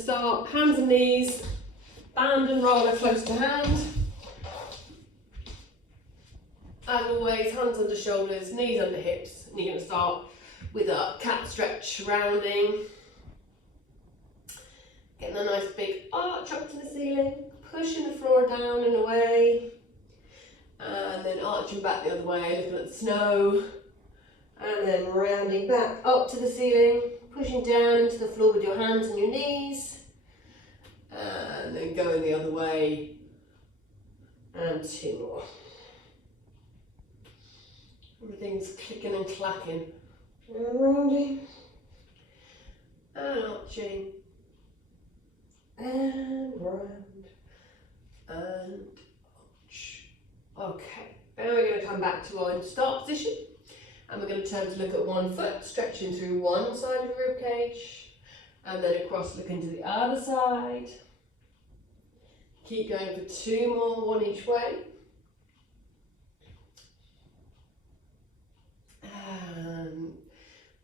Start, hands and knees, band and roller close to hand. As always, hands under shoulders, knees under hips, and you're going to start with a cat stretch, rounding. Getting a nice big arch up to the ceiling, pushing the floor down and away, and then arching back the other way, looking at the snow, and then rounding back up to the ceiling, pushing down into the floor with your hands and your knees, and then going the other way, and 2 more. Everything's clicking and clacking. And rounding, and arching, and round, and arch. Okay, now we're going to come back to our start position, and we're going to turn to look at one foot, stretching through one side of the rib cage, and then across looking to the other side. Keep going for 2 more, one each way. And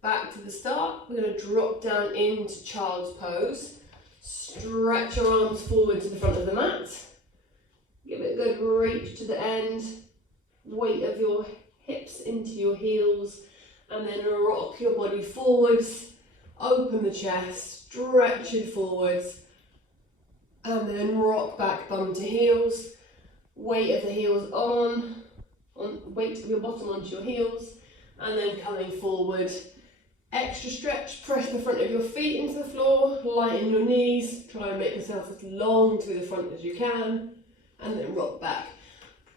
back to the start, we're going to drop down into child's pose. Stretch your arms forward to the front of the mat. Give it a good reach to the end. Weight of your hips into your heels. And then rock your body forwards. Open the chest, stretch it forwards. And then rock back bum to heels. Weight of the heels on weight of your bottom onto your heels. And then coming forward, extra stretch, press the front of your feet into the floor, lighten your knees, try and make yourself as long through the front as you can, and then rock back,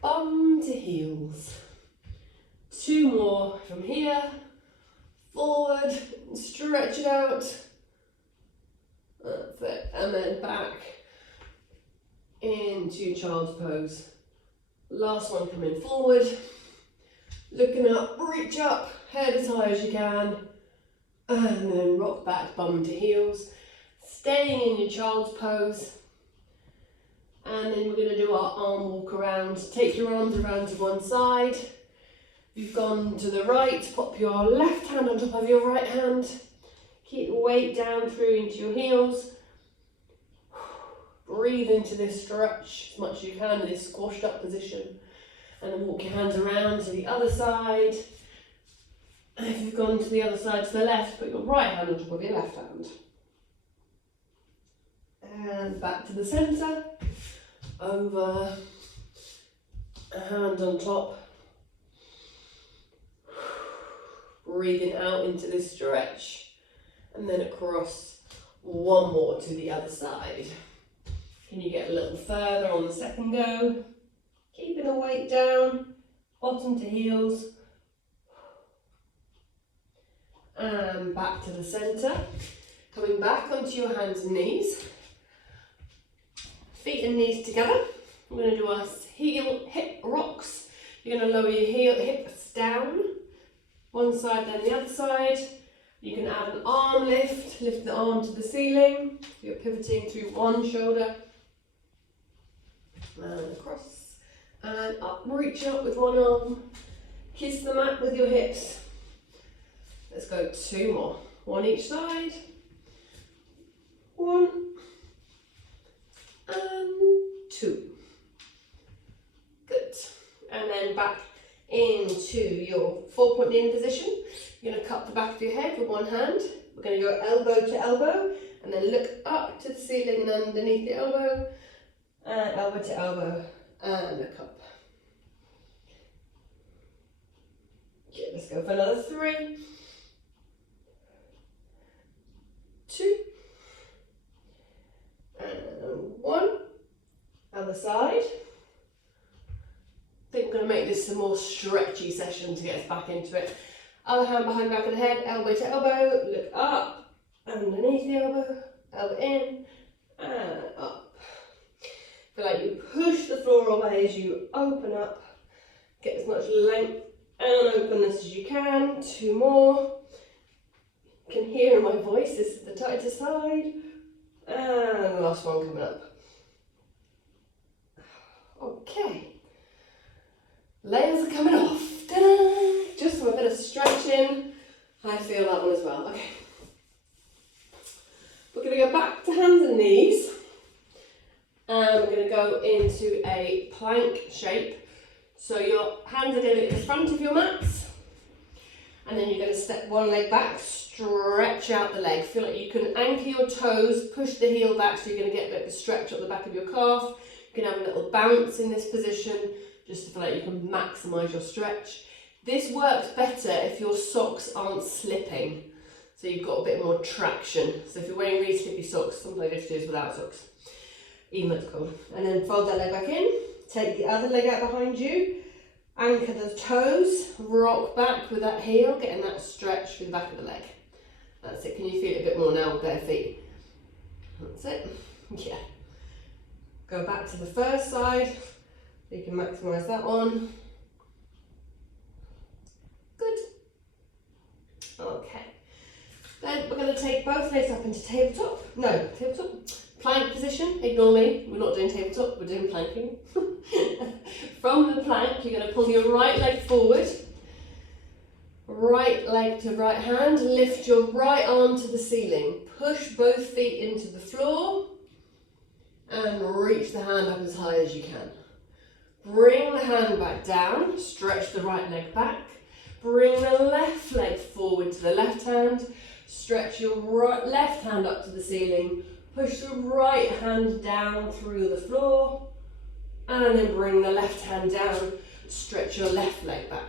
bum to heels. 2 more from here, forward, stretch it out, that's it, and then back into child's pose. Last one, coming forward. Looking up, reach up, head as high as you can, and then rock back, bum to heels, staying in your child's pose. And then we're going to do our arm walk around. Take your arms around to one side. If you've gone to the right, pop your left hand on top of your right hand. Keep the weight down through into your heels. Breathe into this stretch as much as you can in this squashed up position. And then walk your hands around to the other side. And if you've gone to the other side to the left, put your right hand on top of your left hand. And back to the centre. Over. A hand on top. Breathing out into this stretch. And then across. 1 more to the other side. Can you get a little further on the second go? Keeping the weight down, bottom to heels, and back to the centre. Coming back onto your hands and knees, feet and knees together. We're going to do our hip rocks. You're going to lower your hips down, one side then the other side. You can add an arm lift, lift the arm to the ceiling. You're pivoting through one shoulder, and across. And up, reach up with one arm, kiss the mat with your hips. Let's go 2 more, 1 each side. 1 and 2. Good. And then back into your 4-point kneeling position. You're going to cup the back of your head with one hand. We're going to go elbow to elbow and then look up to the ceiling and underneath the elbow. And elbow to elbow. And look up. Okay, let's go for another 3, 2, and 1. Other side. I think we're going to make this a more stretchy session to get us back into it. Other hand behind the back of the head, elbow to elbow, look up, underneath the elbow, elbow in, and up. Feel like you push the floor away as you open up. Get as much length and openness as you can. 2 more. You can hear in my voice, this is the tighter side. And the last one coming up. Okay. Layers are coming off. Ta-da! Just from a bit of stretching. I feel that one as well. Okay. We're going to go back to hands and knees. And we're going to go into a plank shape. So your hands are going to be at the front of your mats. And then you're going to step one leg back, stretch out the leg. Feel like you can anchor your toes, push the heel back so you're going to get a bit of a stretch up the back of your calf. You can have a little bounce in this position just to feel like you can maximise your stretch. This works better if your socks aren't slipping. So you've got a bit more traction. So if you're wearing really slippy socks, sometimes you have to do this without socks. Even though it's cold. And then fold that leg back in, take the other leg out behind you, anchor the toes, rock back with that heel, getting that stretch through the back of the leg. That's it. Can you feel it a bit more now with bare feet? That's it. Yeah. Go back to the first side. You can maximise that one. Good. Okay. Then we're going to take both legs up into tabletop. No, tabletop. Plank position. Ignore me. We're not doing tabletop. We're doing planking. From the plank, you're going to pull your right leg forward. Right leg to right hand. Lift your right arm to the ceiling. Push both feet into the floor. And reach the hand up as high as you can. Bring the hand back down. Stretch the right leg back. Bring the left leg forward to the left hand. Stretch your left hand up to the ceiling. Push the right hand down through the floor. And then bring the left hand down. Stretch your left leg back.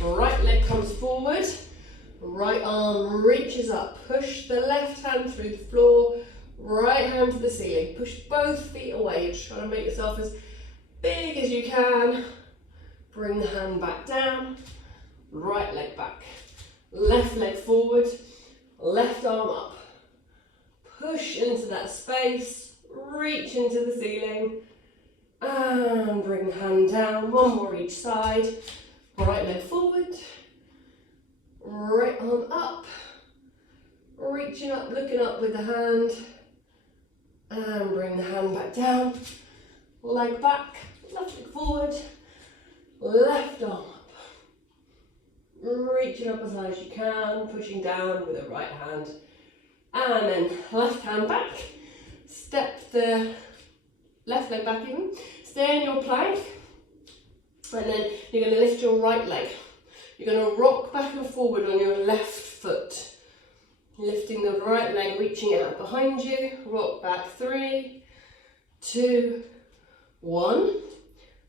Right leg comes forward. Right arm reaches up. Push the left hand through the floor. Right hand to the ceiling. Push both feet away. You're trying to make yourself as big as you can. Bring the hand back down. Right leg back. Left leg forward. Left arm up. Push into that space. Reach into the ceiling. And bring the hand down. One more each side. Right leg forward. Right arm up. Reaching up, looking up with the hand. And bring the hand back down. Leg back. Left leg forward. Left arm up. Reaching up as high as you can, pushing down with the right hand. And then left hand back. Step the left leg back even. Stay in your plank. And then you're going to lift your right leg. You're going to rock back and forward on your left foot. Lifting the right leg, reaching out behind you. Rock back. 3, 2, 1.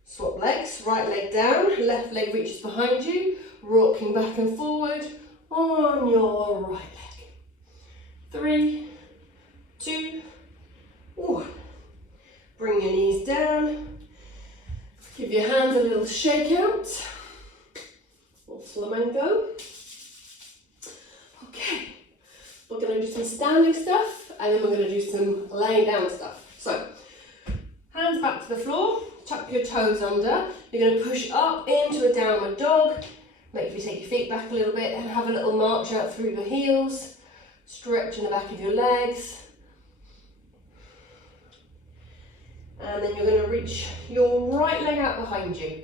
Swap legs. Right leg down. Left leg reaches behind you. Rocking back and forward on your right leg. 3, 2, 1. Bring your knees down. Give your hands a little shake out. Or flamenco. Okay. We're going to do some standing stuff and then we're going to do some laying down stuff. So, hands back to the floor. Tuck your toes under. You're going to push up into a downward dog. Make sure you take your feet back a little bit and have a little march out through your heels. Stretch in the back of your legs. And then you're going to reach your right leg out behind you.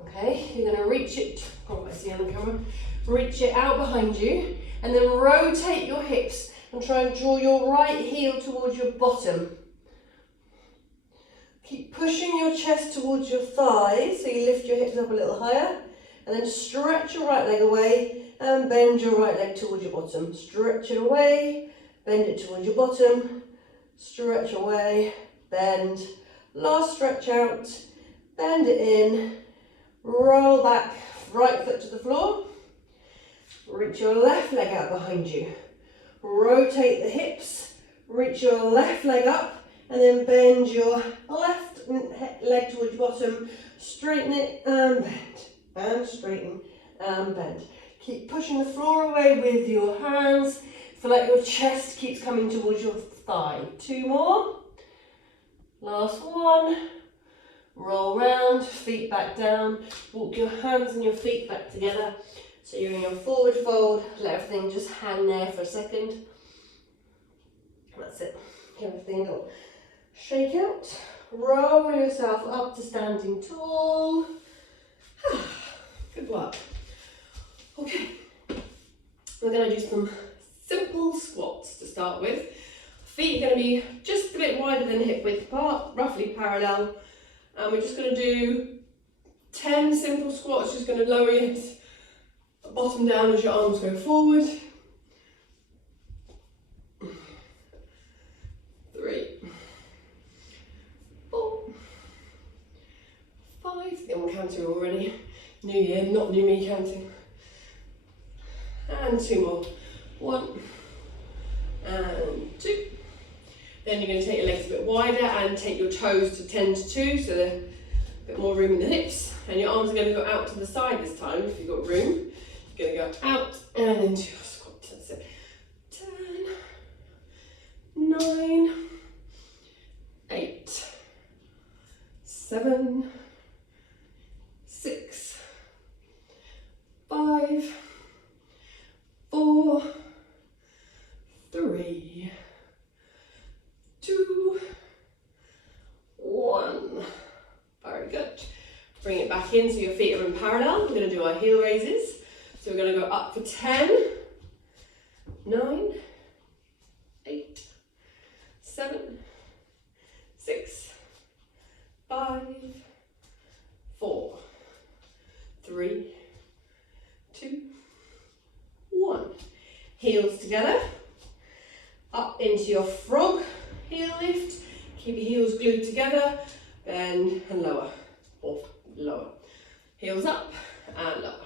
Okay, you're going to reach it, oh, I see on the camera. Reach it out behind you and then rotate your hips and try and draw your right heel towards your bottom. Keep pushing your chest towards your thighs so you lift your hips up a little higher. And then stretch your right leg away and bend your right leg towards your bottom. Stretch it away, bend it towards your bottom. Stretch away, bend. Last stretch out, bend it in. Roll back, right foot to the floor. Reach your left leg out behind you. Rotate the hips. Reach your left leg up and then bend your left leg towards your bottom. Straighten it and bend. And straighten and bend. Keep pushing the floor away with your hands. Feel like your chest keeps coming towards your thigh. 2 more. Last one. Roll round, feet back down. Walk your hands and your feet back together. So you're in your forward fold. Let everything just hang there for a second. That's it. Give everything a little shake out. Roll yourself up to standing tall. Good work. Okay, we're going to do some simple squats to start with. Feet are going to be just a bit wider than hip width apart, roughly parallel. And we're just going to do 10 simple squats, just going to lower your bottom down as your arms go forward. 3, 4, 5. I think I'm counting already. New year, not new me counting. And 2 more. 1 and 2. Then you're going to take your legs a bit wider and take your toes to 10 to 2, so there's a bit more room in the hips. And your arms are going to go out to the side this time if you've got room. You're going to go out and into your squat. That's it. 10, 9, 8, 7, 6, 5, 4, 3, 2, 1. Very good. Bring it back in so your feet are in parallel. We're going to do our heel raises. So we're going to go up for 10, 9, 8, 7, 6, 5, 4, 3, 2, 1. Heels together. Up into your frog heel lift. Keep your heels glued together. Bend and lower. Or lower. Heels up and lower.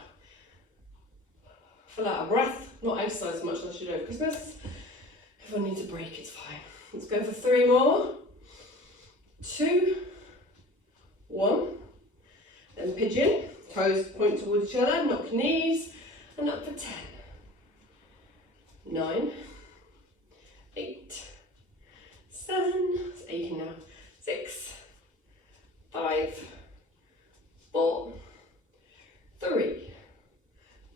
Feel out of breath. Not exercise as much as I should over Christmas. If I need to break, it's fine. Let's go for 3 more. 2, 1. Then pigeon. Toes point towards each other. Knock your knees. And up for 10. 9, 8, 7. It's aching now. 6, 5, 4, 3,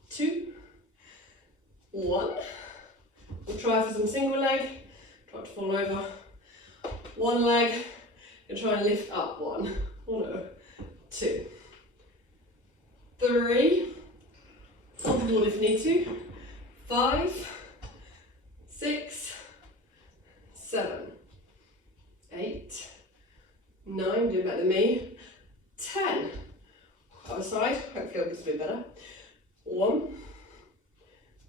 2, 1. We'll try for some single leg. Try to fall over. 1 leg. You'll try and lift up 1. Oh no. 2, 3. On the wall if you need to. 5, 6, 7, 8, 9. Do better than me. 10. Other side. Hopefully this will be better. 1,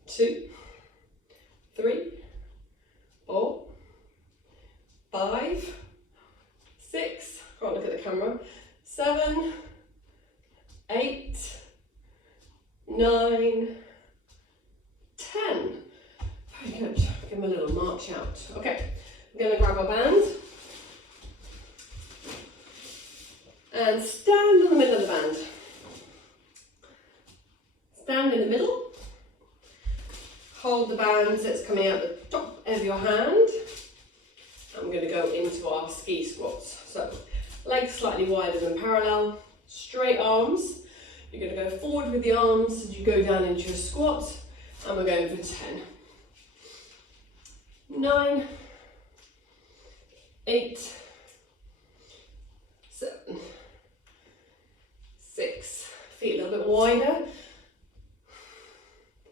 2, 3, 4, 5, 6. Can't look at the camera. 7, 8, 9, 10. Very good. Give them a little march out. Okay, we're going to grab our band and stand in the middle of the band. Stand in the middle. Hold the band so it's coming out the top of your hand. I'm going to go into our ski squats. So, legs slightly wider than parallel, straight arms. You're going to go forward with the arms as you go down into your squat, and we're going for 10. 9, 8, 7, 6. Feet a little bit wider.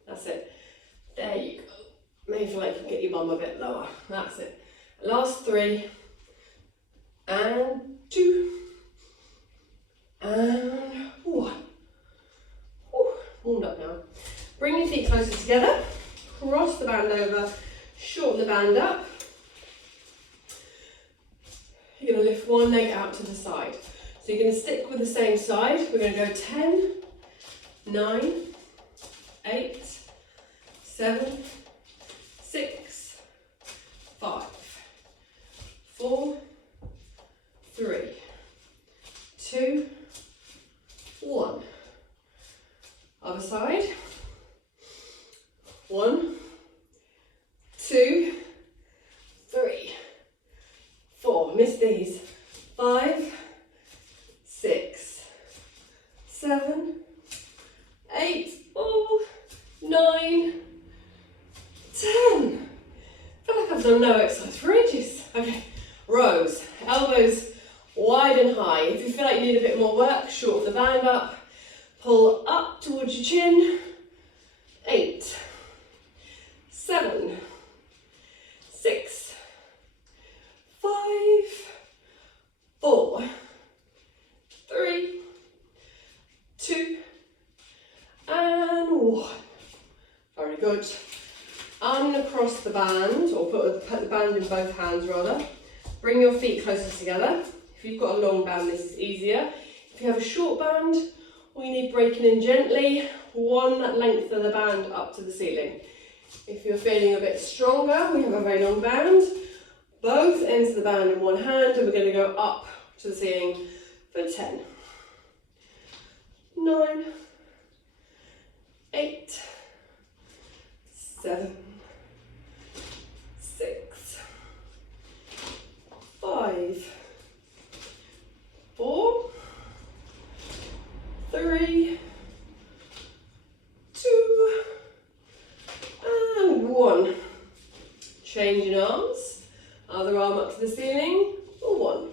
That's it. There you go. Maybe feel like you get your bum a bit lower. That's it. Last 3. And 2. And 1. Warmed up now. Bring your feet closer together. Cross the band over. Shorten the band up. You're going to lift 1 leg out to the side. So you're going to stick with the same side. We're going to go 10, 9, 8, 7, 6, 5, 4, 3, 2, 1. Other side. 1, 2, 3, 4. Miss these. 5, 6, 7, 8, 9, 10. I feel like I've done no exercise for ages. Okay, rows. Elbows wide and high. If you feel like you need a bit more work, shorten the band up. Pull up towards your chin. 8, 7, 6, across the band, or put the band in both hands rather. Bring your feet closer together. If you've got a long band, this is easier. If you have a short band, all you need breaking in gently, one length of the band up to the ceiling. If you're feeling a bit stronger, we have a very long band, both ends of the band in one hand, and we're going to go up to the ceiling for 10, 9, 8, 7, 6, 5, 4, 3, 2, and 1. Changing arms, other arm up to the ceiling, or 1,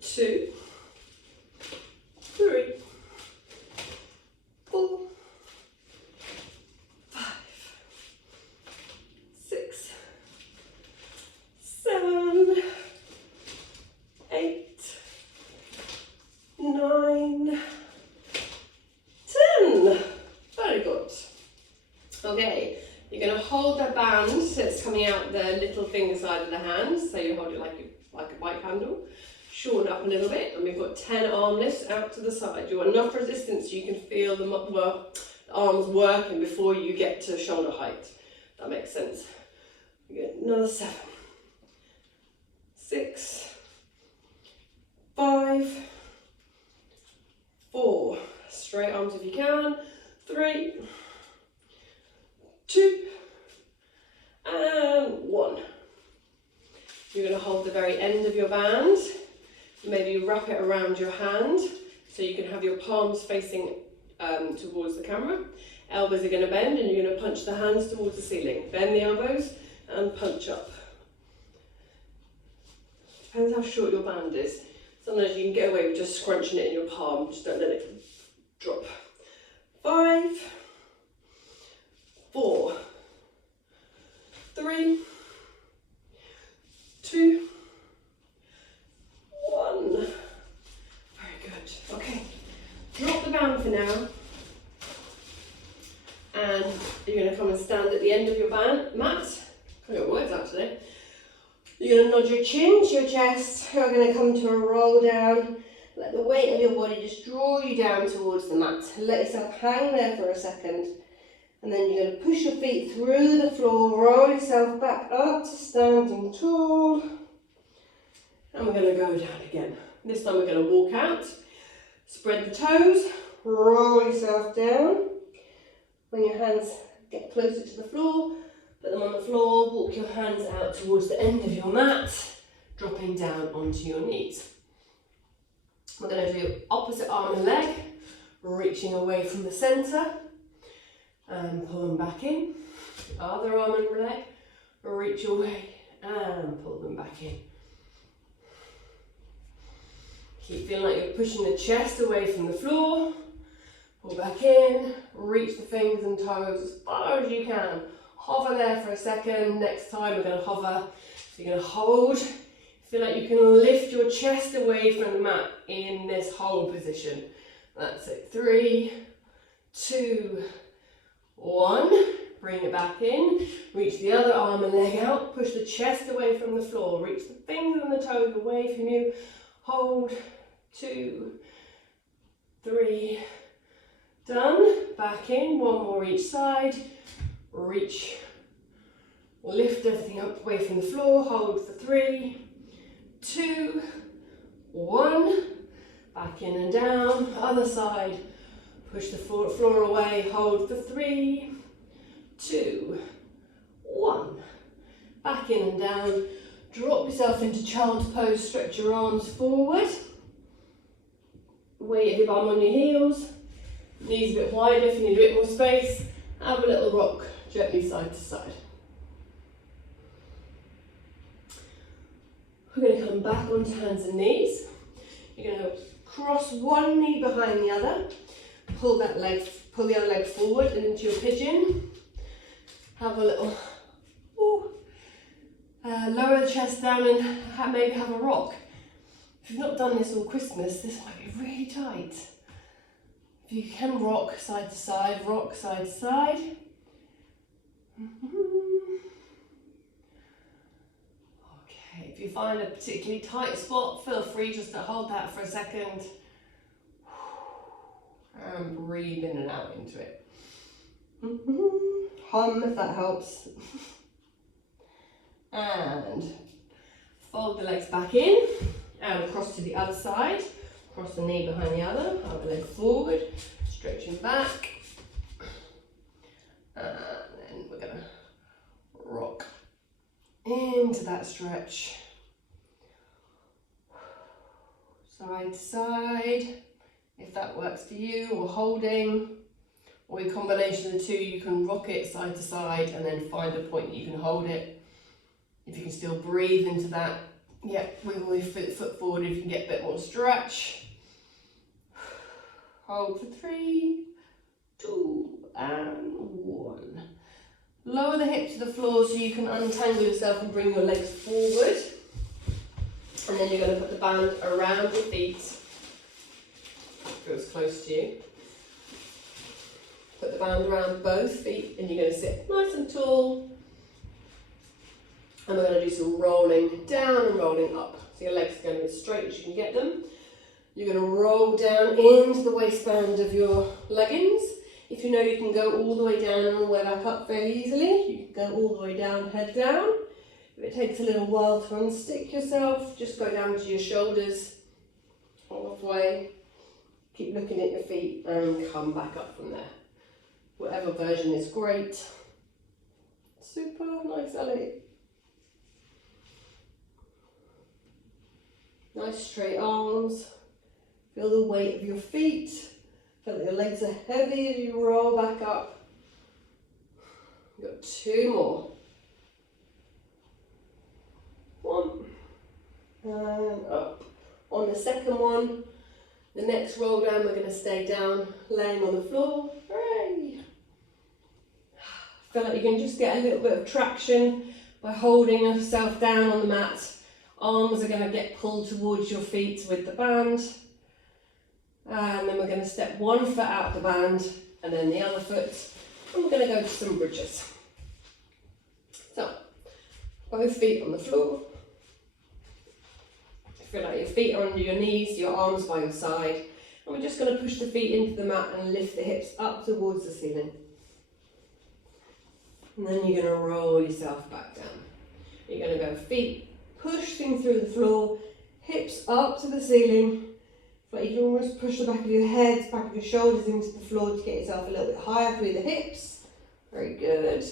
2, 3, 4, 5, 6, 7, 8, 9, 10. Very good. Okay, you're going to hold the band that's coming out the little finger side of the hand, so you hold it like a bike handle. Shorten up a little bit, and we've got 10 arm lifts out to the side. You want enough resistance so you can feel the arms working before you get to shoulder height. That makes sense. You get another 7, 6, 5, 4. Straight arms if you can. 3, 2, and 1. You're going to hold the very end of your band. Maybe wrap it around your hand so you can have your palms facing towards the camera. Elbows are going to bend, and you're going to punch the hands towards the ceiling. Bend the elbows and punch up. Depends how short your band is. Sometimes you can get away with just scrunching it in your palm. Just don't let it drop. 5, 4, 3, 2, 1. Very good. Okay, drop the band for now. And you're going to come and stand at the end of your mat. I've got words out today. You're going to nod your chin to your chest. You're going to come to a roll down. Let the weight of your body just draw you down towards the mat. Let yourself hang there for a second. And then you're going to push your feet through the floor, roll yourself back up to standing tall. And we're going to go down again. This time we're going to walk out. Spread the toes, roll yourself down. When your hands get closer to the floor, put them on the floor, walk your hands out towards the end of your mat, dropping down onto your knees. We're going to do opposite arm and leg, reaching away from the centre, and pull them back in. Other arm and leg, reach away and pull them back in. Keep feeling like you're pushing the chest away from the floor. Pull back in, reach the fingers and toes as far as you can. Hover there for a second. Next time we're going to hover. So you're going to hold. Feel like you can lift your chest away from the mat in this hold position. That's it. 3, 2, 1. Bring it back in. Reach the other arm and leg out. Push the chest away from the floor. Reach the fingers and the toes away from you. Hold. 2, 3. Done. Back in. One more each side. Reach. Lift everything up away from the floor. Hold for 3, 2, 1. Back in and down. Other side. Push the floor away. Hold for 3, 2, 1. Back in and down. Drop yourself into child's pose. Stretch your arms forward. Weight of your bum on your heels. Knees a bit wider if you need a bit more space. Have a little rock gently side to side. We're going to come back onto hands and knees. You're going to cross one knee behind the other. Pull the other leg forward and into your pigeon. Have a little, lower the chest down and maybe have a rock. If you've not done this all Christmas, this might be really tight. If you can rock side to side, rock side to side. Okay, if you find a particularly tight spot, feel free just to hold that for a second. And breathe in and out into it. Hum if that helps. And fold the legs back in and across to the other side. Cross the knee behind the other, other leg forward, stretching back. And then we're gonna rock into that stretch. Side to side, if that works for you, or holding, or a combination of the two. You can rock it side to side and then find a point that you can hold it. If you can still breathe into that, yeah, wiggle your foot forward if you can get a bit more stretch. Hold for 3, 2, and 1. Lower the hips to the floor so you can untangle yourself and bring your legs forward. And then you're going to put the band around your feet. Feels close to you. Put the band around both feet and you're going to sit nice and tall. And we're going to do some rolling down and rolling up. So your legs are going to be as straight as you can get them. You're going to roll down into the waistband of your leggings. If you know you can go all the way down and all the way back up very easily, you can go all the way down, head down. If it takes a little while to unstick yourself, just go down to your shoulders, halfway. Keep looking at your feet and come back up from there. Whatever version is great. Super nice, Ellie. Nice straight arms. Feel the weight of your feet. Feel that your legs are heavy as you roll back up. You've got 2 more. 1. And up. On the second one, the next roll down, we're going to stay down, laying on the floor. Hooray! Feel like you can just get a little bit of traction by holding yourself down on the mat. Arms are going to get pulled towards your feet with the band. And then we're going to step one foot out the band and then the other foot. And we're going to go to some bridges. So, both feet on the floor. Feel like your feet are under your knees, your arms by your side. And we're just going to push the feet into the mat and lift the hips up towards the ceiling. And then you're going to roll yourself back down. You're going to go feet pushing through the floor, hips up to the ceiling. But you can almost push the back of your head, back of your shoulders into the floor to get yourself a little bit higher through the hips. Very good.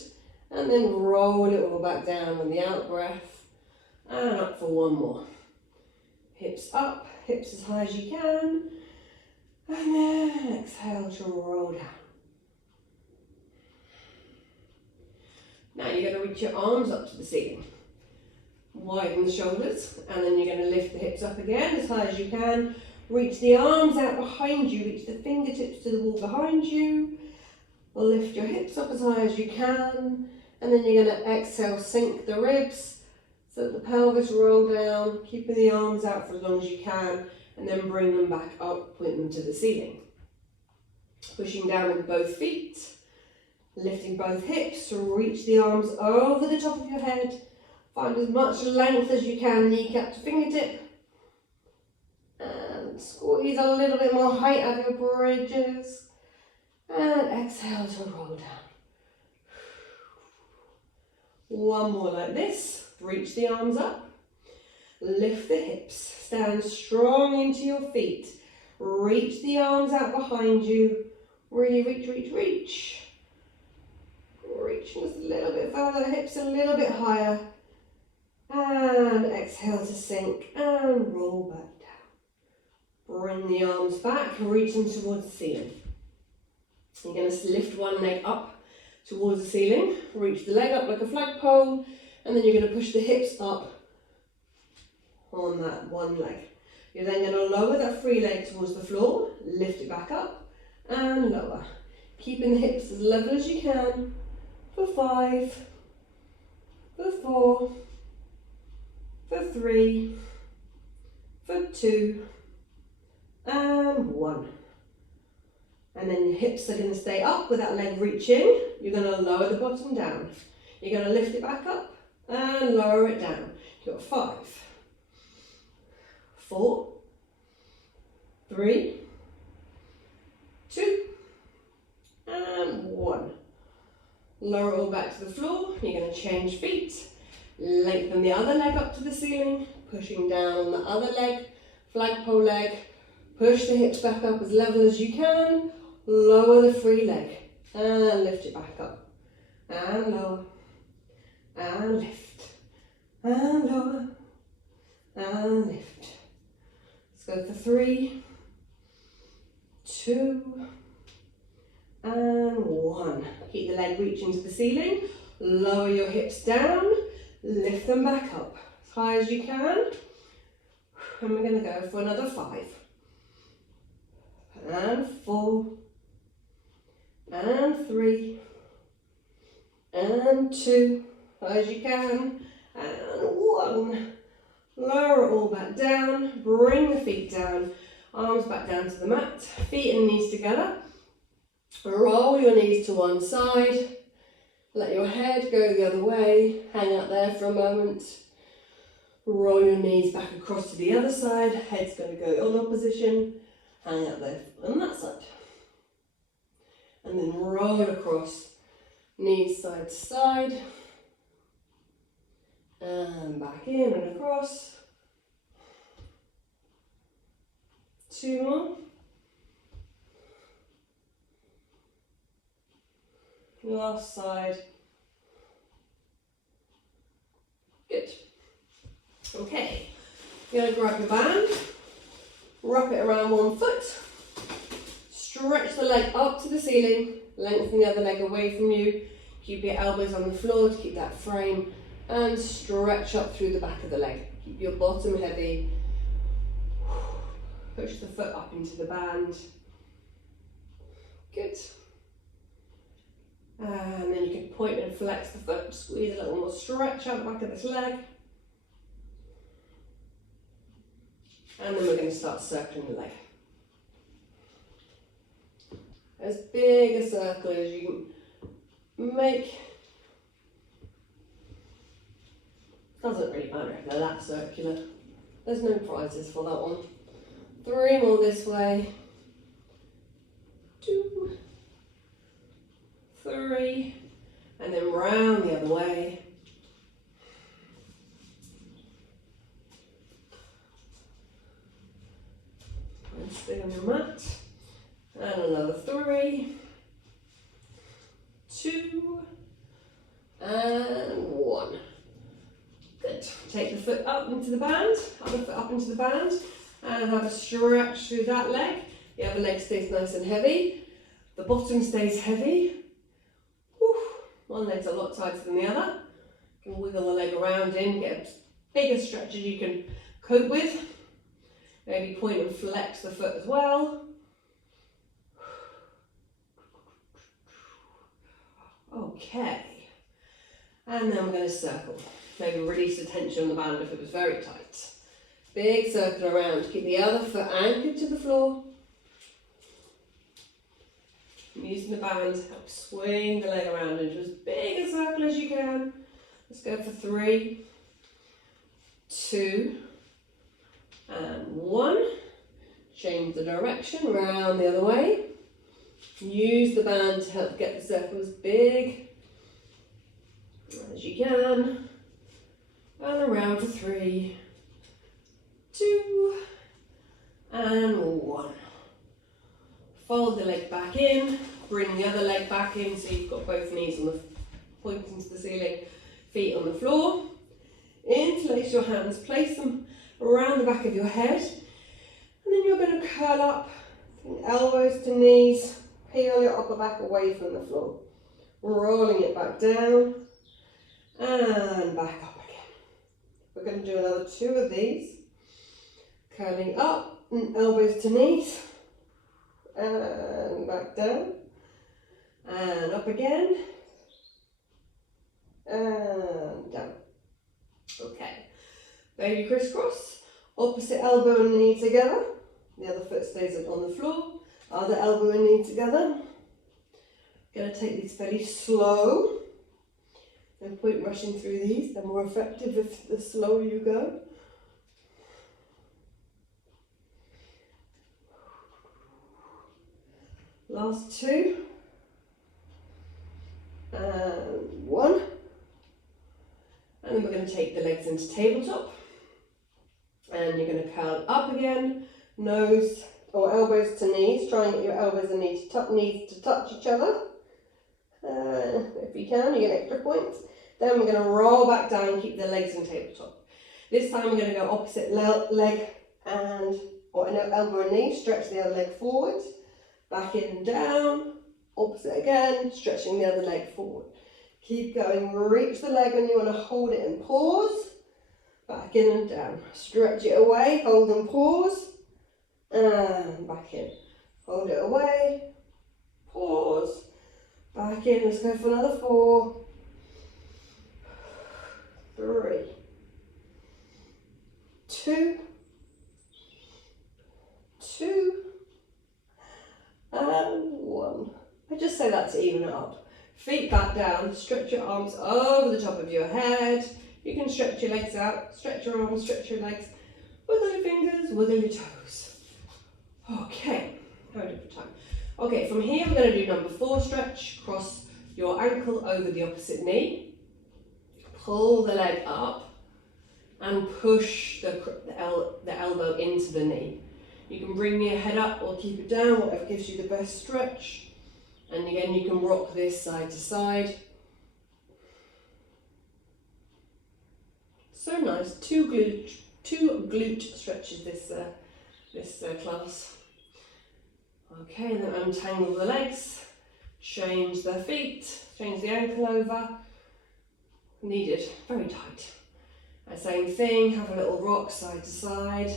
And then roll it all back down on the out breath. And up for one more. Hips up, hips as high as you can. And then exhale to roll down. Now you're going to reach your arms up to the ceiling. Widen the shoulders, and then you're going to lift the hips up again as high as you can. Reach the arms out behind you, reach the fingertips to the wall behind you. Lift your hips up as high as you can, and then you're going to exhale, sink the ribs so that the pelvis roll down, keeping the arms out for as long as you can, and then bring them back up, point them to the ceiling. Pushing down with both feet, lifting both hips, reach the arms over the top of your head. Find as much length as you can, kneecap to fingertip. And squeeze a little bit more height out of your bridges. And exhale to roll down. One more like this. Reach the arms up. Lift the hips. Stand strong into your feet. Reach the arms out behind you. Really reach, reach, reach. Reach just a little bit further, hips a little bit higher. And exhale to sink and roll back down. Bring the arms back, reach them towards the ceiling. You're going to lift one leg up towards the ceiling, reach the leg up like a flagpole, and then you're going to push the hips up on that one leg. You're then going to lower that free leg towards the floor, lift it back up and lower. Keeping the hips as level as you can for 5, for 4, for 3, for 2, and 1. And then your hips are going to stay up with that leg reaching. You're going to lower the bottom down. You're going to lift it back up and lower it down. You've got 5, 4, 3, 2, and 1. Lower it all back to the floor. You're going to change feet. Lengthen the other leg up to the ceiling, pushing down on the other leg, flagpole leg. Push the hips back up as level as you can. Lower the free leg and lift it back up. And lower. And lift. And lower. And lift. Let's go for 3, 2, and 1. Keep the leg reaching to the ceiling. Lower your hips down. Lift them back up as high as you can. And we're going to go for another 5. And 4. And 3. And 2. As high as you can. And 1. Lower it all back down. Bring the feet down. Arms back down to the mat. Feet and knees together. Roll your knees to one side. Let your head go the other way. Hang out there for a moment. Roll your knees back across to the other side. Head's going to go in opposition. Hang out there on that side. And then roll across. Knees side to side. And back in and across. 2 more. Last side. Good. Okay. You're going to grab your band, wrap it around one foot, stretch the leg up to the ceiling, lengthen the other leg away from you, keep your elbows on the floor to keep that frame, and stretch up through the back of the leg. Keep your bottom heavy. Push the foot up into the band. Good. And then you can point and flex the foot, squeeze a little more stretch out the back of this leg. And then we're going to start circling the leg. As big a circle as you can make. Doesn't really matter if they're that circular. There's no prizes for that one. 3 more this way. 2, 3, and then round the other way. And stay on your mat. And another 3, 2, and 1. Good. Take the foot up into the band, other foot up into the band, and have a stretch through that leg. The other leg stays nice and heavy. The bottom stays heavy. Whew. One leg's a lot tighter than the other. You can wiggle the leg around in, get as big a stretch as you can cope with. Maybe point and flex the foot as well. Okay. And then we're going to circle. Maybe release the tension on the band if it was very tight. Big circle around. Keep the other foot anchored to the floor. Using the band to help swing the leg around into as big a circle as you can. Let's go for 3, 2, and 1. Change the direction, round the other way. Use the band to help get the circle as big as you can. And around for 3, 2, and 1. Fold the leg back in, bring the other leg back in so you've got both knees on the pointing to the ceiling, feet on the floor. Interlace your hands, place them around the back of your head, and then you're going to curl up, elbows to knees, peel your upper back away from the floor, rolling it back down and back up again. We're going to do another 2 of these, curling up, and elbows to knees, and back down, and up again, and down. Okay, baby crisscross, opposite elbow and knee together, the other foot stays on the floor, other elbow and knee together. Going to take these fairly slow, No point rushing through these, they're more effective if the slower you go. Last two. And one. And then we're going to take the legs into tabletop. And you're going to curl up again, nose or elbows to knees. Try and get your elbows and knees to touch each other. If you can, you get extra points. Then we're going to roll back down and keep the legs in tabletop. This time we're going to go opposite leg and, or no, elbow and knee. Stretch the other leg forward, back in and down. Opposite again, stretching the other leg forward. Keep going, reach the leg when you want to hold it and pause. Back in and down. Stretch it away, hold and pause. And back in. Hold it away, pause. Back in, let's go for another 4, 3, 2, 2, and 1. I just say that to even it up. Feet back down, stretch your arms over the top of your head. You can stretch your legs out, stretch your arms, stretch your legs, wiggle your fingers, wiggle your toes. Okay, have a different time. Okay, from here we're going to do number 4 stretch. Cross your ankle over the opposite knee. Pull the leg up and push the elbow into the knee. You can bring your head up or keep it down, whatever gives you the best stretch. And again, you can rock this side to side. So nice. Two glute stretches this class. Okay, then untangle the legs, change the feet, change the ankle over. Needed, very tight. Same thing, have a little rock side to side.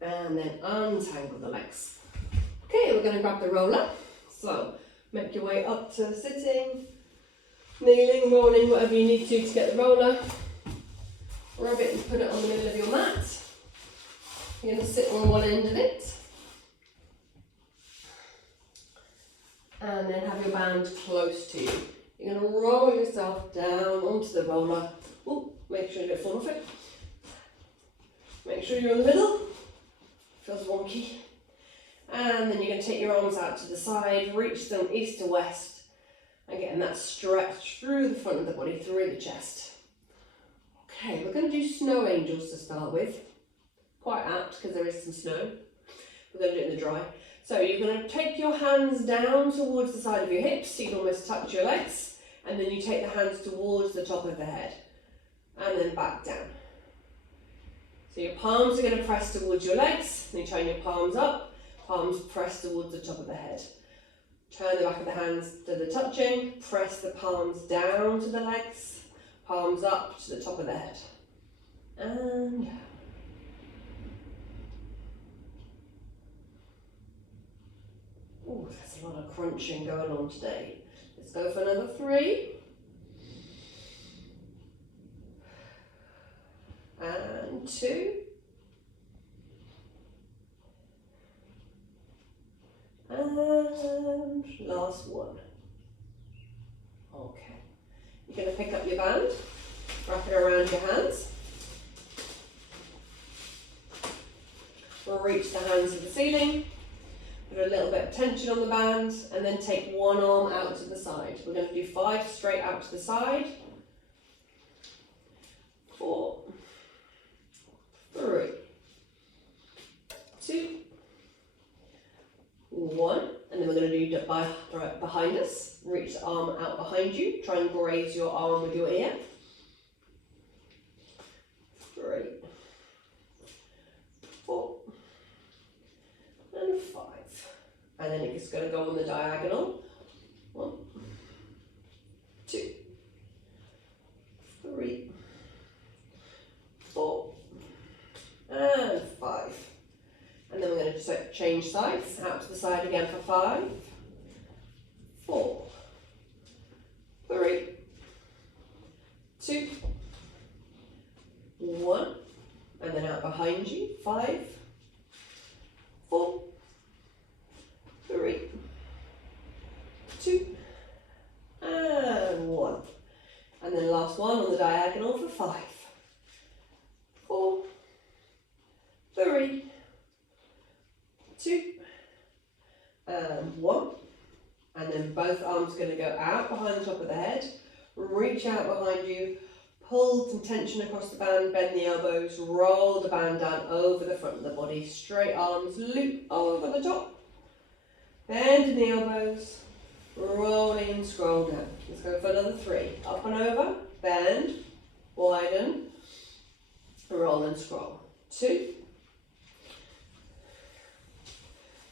And then untangle the legs. Okay, we're going to grab the roller. So make your way up to sitting, kneeling, rolling, whatever you need to get the roller. Rub it and put it on the middle of your mat. You're going to sit on one end of it. And then have your band close to you. You're going to roll yourself down onto the roller. Ooh, make sure you don't fall off it. Make sure you're in the middle. Feels wonky. And then you're going to take your arms out to the side, reach them east to west, and getting that stretch through the front of the body, through the chest. Okay, we're going to do snow angels to start with. Quite apt because there is some snow. We're going to do it in the dry. So you're going to take your hands down towards the side of your hips, so you can almost touch your legs, and then you take the hands towards the top of the head, and then back down. So your palms are going to press towards your legs, and you turn your palms up, palms press towards the top of the head. Turn the back of the hands to the touching, press the palms down to the legs, palms up to the top of the head. And down. Oh, there's a lot of crunching going on today. Let's go for another 3. And 2. And last 1. Okay. You're going to pick up your band, wrap it around your hands. We'll reach the hands to the ceiling. Put a little bit of tension on the band, and then take one arm out to the side. We're going to do 5 straight out to the side. 4, 3, 2, 1, and then we're going to do right behind us. Reach the arm out behind you. Try and graze your arm with your ear. 3, 4, and 5. And then it's going to go on the diagonal. 1, 2, 3, 4, and 5. And then we're going to just change sides, out to the side again for 5, 4, 3, 2, 1, and then out behind you, 5, 4, 2, and 1. And then last one on the diagonal for 5, 4, 3, 2, and 1. And then both arms are going to go out behind the top of the head, reach out behind you, pull some tension across the band, bend the elbows, roll the band down over the front of the body, straight arms, loop over the top, bend the elbows, rolling and scroll down. Let's go for another 3. Up and over, bend, widen, roll and scroll. 2.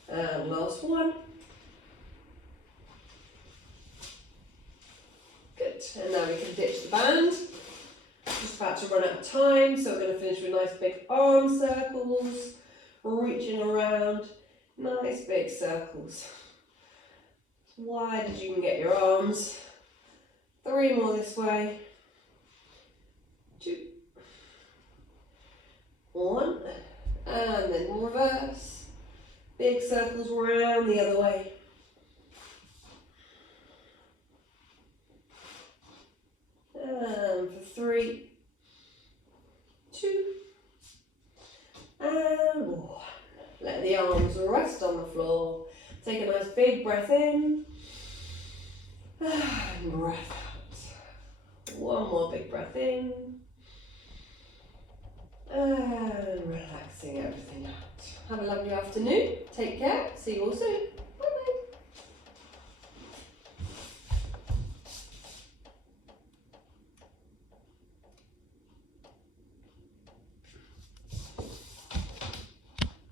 And last one. Good. And now we can ditch the band. Just about to run out of time, so we're going to finish with nice big arm circles, reaching around, nice big circles. Wide as you can get your arms. 3 more this way. 2, 1, and then reverse. Big circles round the other way. And for 3, 2, and 1. Let the arms rest on the floor. Take a nice big breath in and breath out. One more big breath in and relaxing everything out. Have a lovely afternoon. Take care. See you all soon.